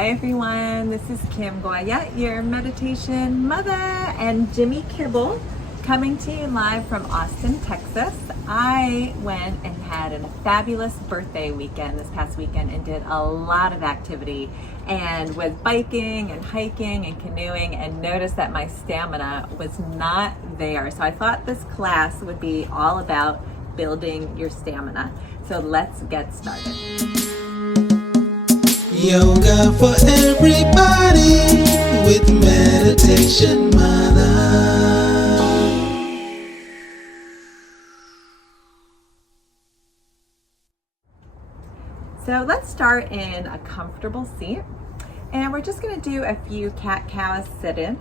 Hi everyone, this is Kim Goyette, your meditation mother, and Jimmy Kibble coming to you live from Austin, Texas. I went and had a fabulous birthday weekend this past weekend and did a lot of activity and was biking and hiking and canoeing and noticed that my stamina was not there. So I thought this class would be all about building your stamina. So let's get started. Yoga for everybody with Meditation Mutha. So let's start in a comfortable seat, and we're just going to do a few cat-cow sit-in,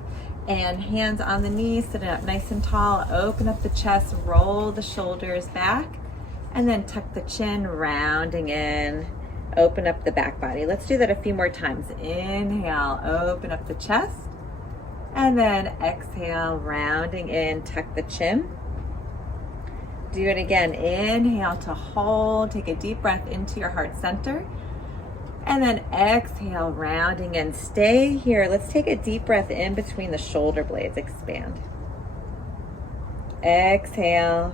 and hands on the knees, sitting up nice and tall. Open up the chest, roll the shoulders back, and then tuck the chin, rounding in. Open up the back body. Let's do that a few more times. Inhale, open up the chest, and then exhale, rounding in, tuck the chin. Do it again. Inhale to hold. Take a deep breath into your heart center, and then exhale, rounding in. Stay here. Let's take a deep breath in between the shoulder blades. Expand. Exhale.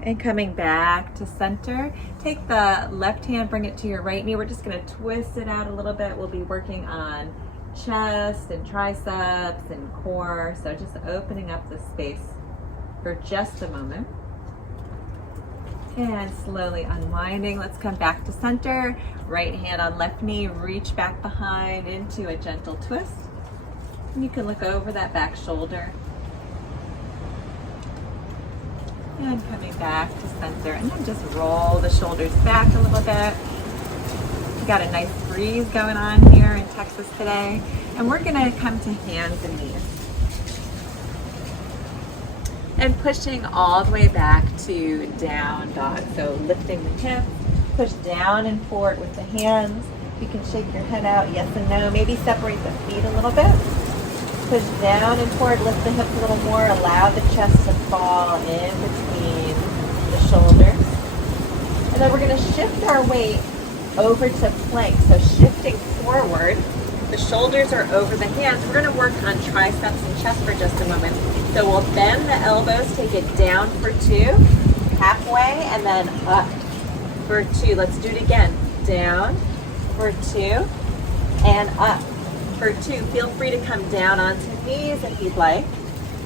And coming back to center, take the left hand, bring it to your right knee. We're just going to twist it out a little bit. We'll be working on chest and triceps and core. So just opening up the space for just a moment. And slowly unwinding. Let's come back to center. Right hand on left knee, reach back behind into a gentle twist. And you can look over that back shoulder. And coming back to center, and then just roll the shoulders back a little bit. We got a nice breeze going on here in Texas today, and we're gonna come to hands and knees. And pushing all the way back to down dog. So lifting the hips, push down and forward with the hands. You can shake your head out, yes and no. Maybe separate the feet a little bit. Push down and forward, lift the hips a little more, allow the chest to fall in between the shoulders. And then we're going to shift our weight over to plank. So shifting forward, the shoulders are over the hands. We're going to work on triceps and chest for just a moment. So we'll bend the elbows, take it down for 2, halfway, and then up for 2. Let's do it again. Down for 2, and up for 2. Feel free to come down onto knees if you'd like,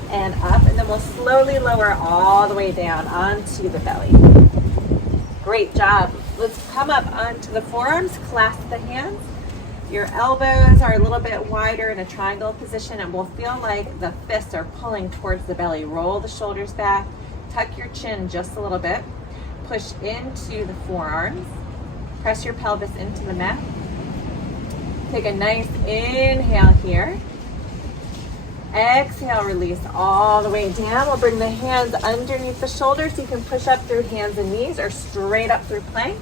and up, and then we'll slowly lower all the way down onto the belly. Great job. Let's come up onto the forearms, clasp the hands. Your elbows are a little bit wider in a triangle position, and we'll feel like the fists are pulling towards the belly. Roll the shoulders back, tuck your chin just a little bit, push into the forearms, press your pelvis into the mat. Take a nice inhale here. Exhale, release all the way down. We'll bring the hands underneath the shoulders. You can push up through hands and knees or straight up through plank,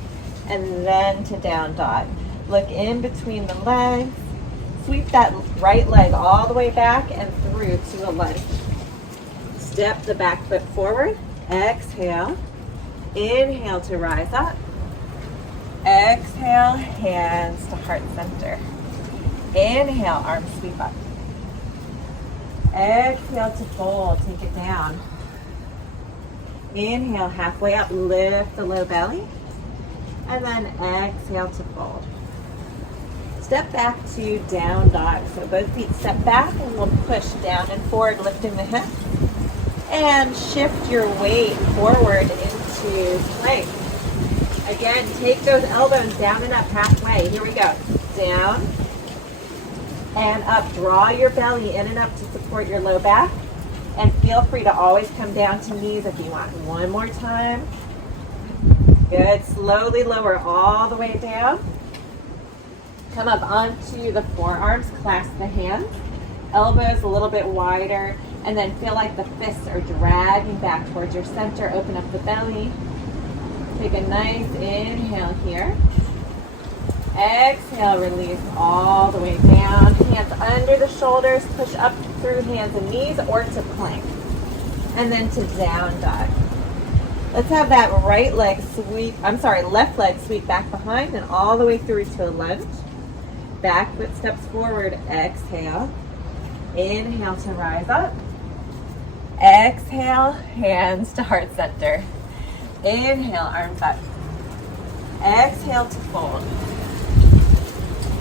and then to down dog. Look in between the legs. Sweep that right leg all the way back and through to a lunge. Step the back foot forward. Exhale. Inhale to rise up. Exhale, hands to heart center. Inhale, arms sweep up. Exhale to fold, take it down. Inhale, halfway up, lift the low belly. And then exhale to fold. Step back to down dog. So both feet step back, and we'll push down and forward, lifting the hips. And shift your weight forward into plank. Again, take those elbows down and up halfway. Here we go. Down and up. Draw your belly in and up to support your low back. And feel free to always come down to knees if you want. One more time. Good. Slowly lower all the way down. Come up onto the forearms. Clasp the hands. Elbows a little bit wider. And then feel like the fists are dragging back towards your center. Open up the belly. Take a nice inhale here. Exhale, release all the way down. Hands under the shoulders, push up through hands and knees or to plank. And then to down dog. Let's have that left leg sweep back behind and all the way through to a lunge. Back foot steps forward, exhale. Inhale to rise up. Exhale, hands to heart center. Inhale, arms up. Exhale to fold.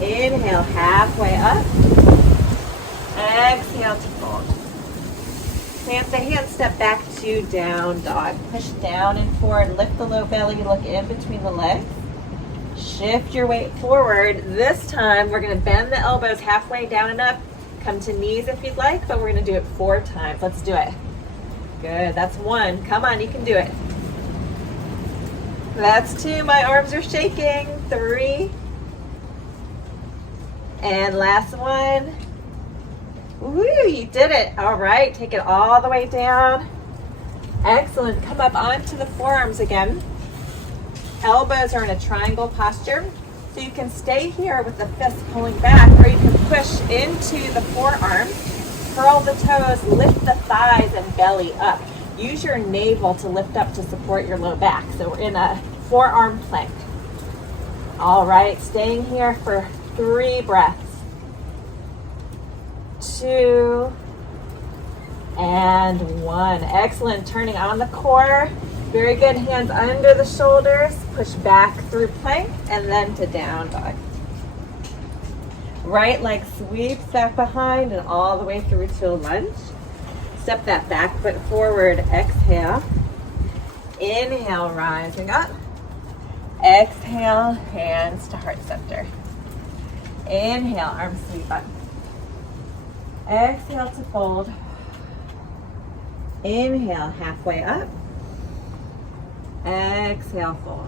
Inhale, halfway up. Exhale to fold. Plant the hands, step back to down dog. Push down and forward, lift the low belly, look in between the legs. Shift your weight forward. This time we're going to bend the elbows halfway down and up. Come to knees if you'd like, but we're going to do it 4 times. Let's do it. Good, that's 1. Come on, you can do it. That's 2, my arms are shaking. 3. And last one. Woo, you did it. All right, take it all the way down. Excellent, come up onto the forearms again. Elbows are in a triangle posture. So you can stay here with the fists pulling back, or you can push into the forearms, curl the toes, lift the thighs and belly up. Use your navel to lift up to support your low back. So we're in a forearm plank. All right, staying here for 3 breaths. 2 and 1. Excellent. Turning on the core. Very good. Hands under the shoulders. Push back through plank and then to down dog. Right leg sweeps back behind and all the way through to a lunge. Step that back foot forward. Exhale. Inhale, rising up. Exhale, hands to heart center. Inhale, arms sweep up. Exhale to fold. Inhale, halfway up. Exhale, fold.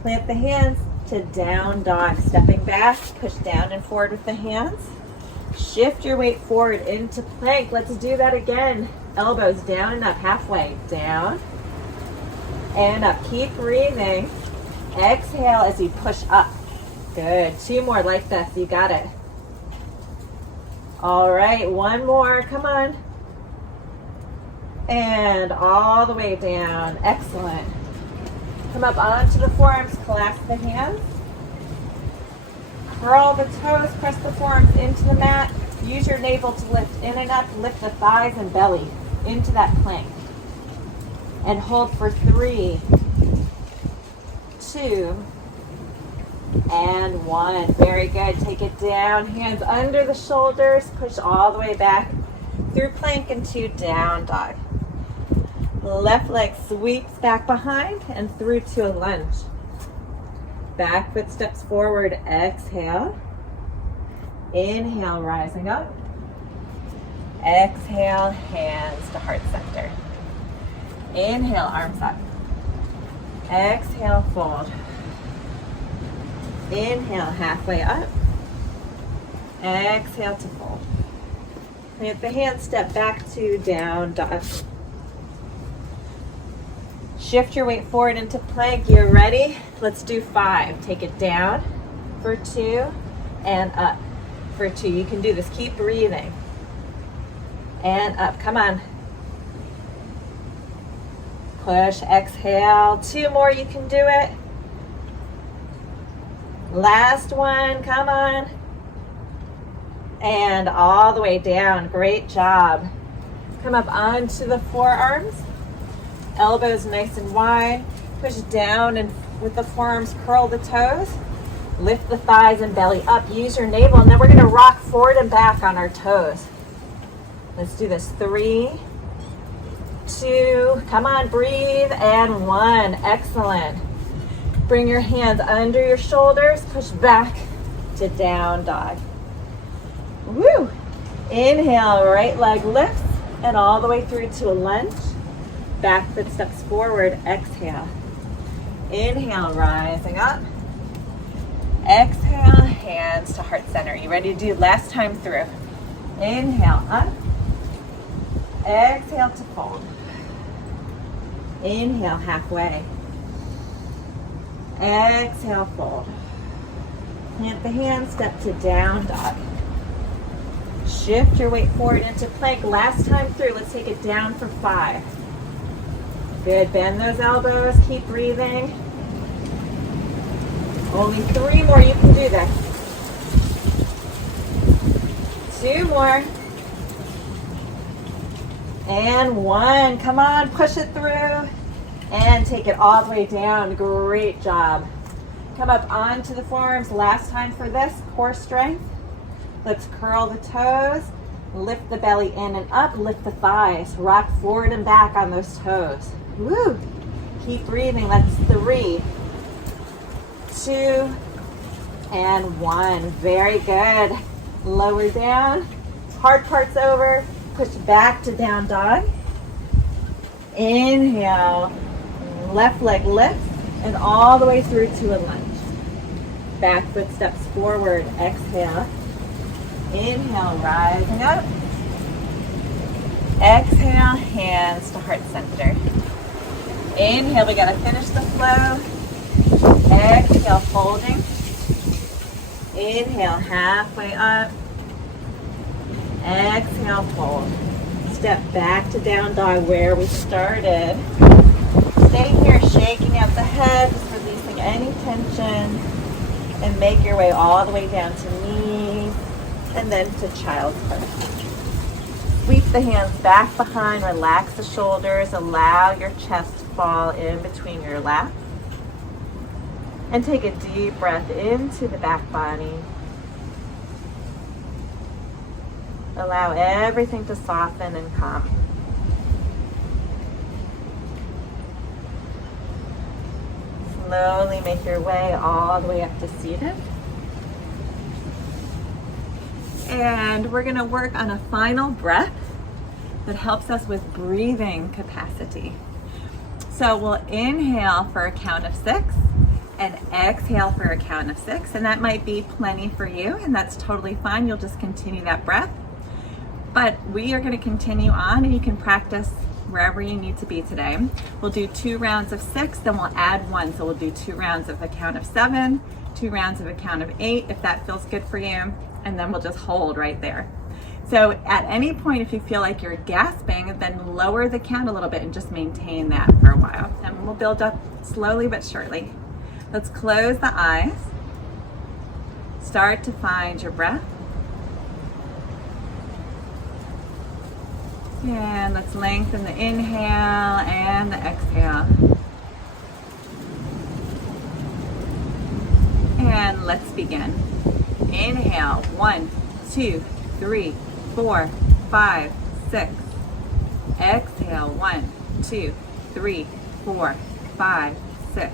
Plant the hands to down dog. Stepping back, push down and forward with the hands. Shift your weight forward into plank. Let's do that again. Elbows down and up, halfway. Down and up. Keep breathing. Exhale as you push up. Good. 2 more like this. You got it. All right, 1 more. Come on. And all the way down. Excellent. Come up onto the forearms, collapse the hands. Curl the toes, press the forearms into the mat. Use your navel to lift in and up. Lift the thighs and belly into that plank. And hold for 3, 2, and 1. Very good. Take it down. Hands under the shoulders. Push all the way back through plank into down dog. Left leg sweeps back behind and through to a lunge. Back foot steps forward. Exhale. Inhale, rising up. Exhale, hands to heart center. Inhale, arms up. Exhale, fold. Inhale, halfway up. Exhale to fold. Plant the hands, step back to down dog. Shift your weight forward into plank. You're ready? Let's do 5. Take it down for 2 and up for 2. You can do this. Keep breathing. And up. Come on. Push, exhale. 2 more. You can do it. Last one. Come on. And all the way down. Great job. Come up onto the forearms. Elbows nice and wide. Push down and with the forearms, curl the toes. Lift the thighs and belly up. Use your navel, and then we're going to rock forward and back on our toes. Let's do this. 3, 2, come on, breathe, and 1. Excellent. Bring your hands under your shoulders. Push back to down dog. Woo! Inhale, right leg lifts, and all the way through to a lunge. Back foot steps forward. Exhale. Inhale, rising up. Exhale, hands to heart center. You ready to do last time through? Inhale, up. Exhale to fold. Inhale, halfway. Exhale, fold. Plant the hands, step to down dog. Shift your weight forward into plank. Last time through, let's take it down for 5. Good, bend those elbows, keep breathing. Only 3 more, you can do this. 2 more. And 1. Come on, push it through. And take it all the way down. Great job. Come up onto the forearms. Last time for this, core strength. Let's curl the toes. Lift the belly in and up. Lift the thighs. Rock forward and back on those toes. Woo! Keep breathing. That's 3, 2, and 1. Very good. Lower down. Hard part's over. Push back to down dog. Inhale. Left leg lifts and all the way through to a lunge. Back foot steps forward. Exhale. Inhale, rising up. Exhale, hands to heart center. Inhale, we gotta finish the flow. Exhale, folding. Inhale, halfway up. Exhale, fold. Step back to down dog where we started. Stay here, shaking out the head, just releasing any tension, and make your way all the way down to knees, and then to child's pose. Sweep the hands back behind, relax the shoulders, allow your chest to fall in between your laps, and take a deep breath into the back body. Allow everything to soften and calm. Slowly make your way all the way up to seated. And we're going to work on a final breath that helps us with breathing capacity. So we'll inhale for a count of 6 and exhale for a count of 6. And that might be plenty for you, and that's totally fine. You'll just continue that breath. But we are going to continue on, and you can practice wherever you need to be today. We'll do 2 rounds of 6, then we'll add 1. So we'll do 2 rounds of a count of 7, 2 rounds of a count of 8, if that feels good for you, and then we'll just hold right there. So at any point, if you feel like you're gasping, then lower the count a little bit and just maintain that for a while. And we'll build up slowly but surely. Let's close the eyes. Start to find your breath. And let's lengthen the inhale and the exhale. And let's begin. Inhale, 1, 2, 3, 4, 5, 6. Exhale, 1, 2, 3, 4, 5, 6.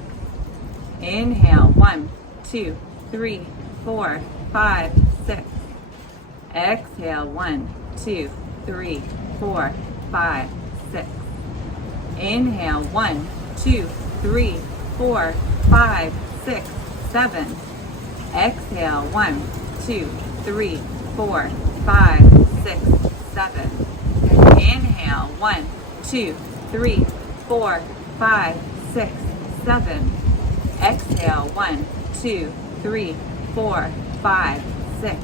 Inhale, 1, 2, 3, 4, 5, 6. Exhale, 1, 2, 3, 4, 5, 6. Inhale, 1, 2, 3, 4, 5, 6, 7. Exhale, 1, 2, 3, 4, 5, 6, 7. Inhale, 1, 2, 3, 4, 5, 6, 7. Exhale, 1, 2, 3, 4, 5, 6,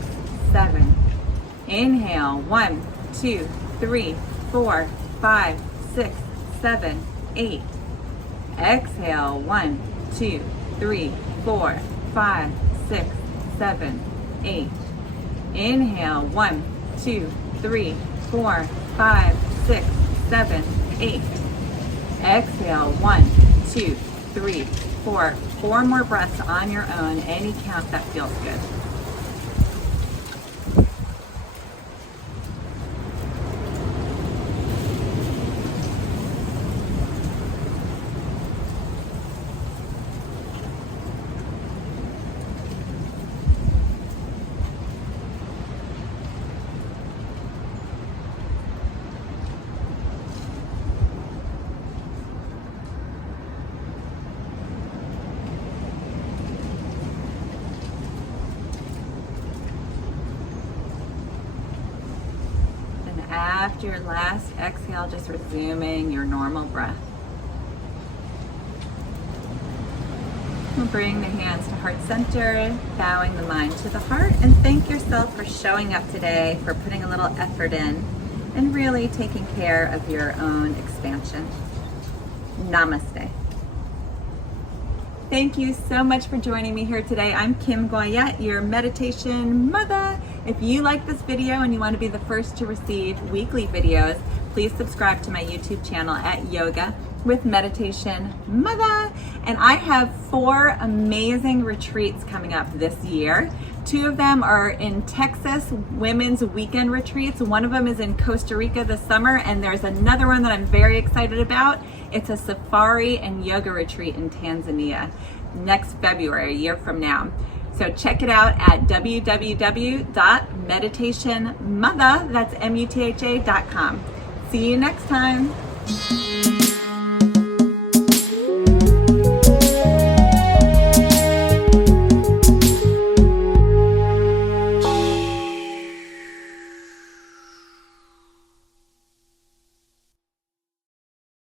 7. Inhale, 1, 2, 3, 4, 5, 6, 7, 8. Exhale, 1, 2, 3, 4, 5, 6, 7, 8. Inhale, 1, 2, 3, 4, 5, 6, 7, 8. Exhale, 1, 2, 3, 4. 4 more breaths on your own, any count that feels good. After your last exhale, just resuming your normal breath. We'll bring the hands to heart center, bowing the mind to the heart, and thank yourself for showing up today, for putting a little effort in, and really taking care of your own expansion. Namaste. Thank you so much for joining me here today. I'm Kim Goyette, your Meditation Mutha, If you like this video and you want to be the first to receive weekly videos, please subscribe to my YouTube channel at Yoga with Meditation Mutha. And I have 4 amazing retreats coming up this year. 2 of them are in Texas, women's weekend retreats. One of them is in Costa Rica this summer, and there's another one that I'm very excited about. It's a safari and yoga retreat in Tanzania next February, a year from now. So check it out at www.meditationmutha.com. See you next time.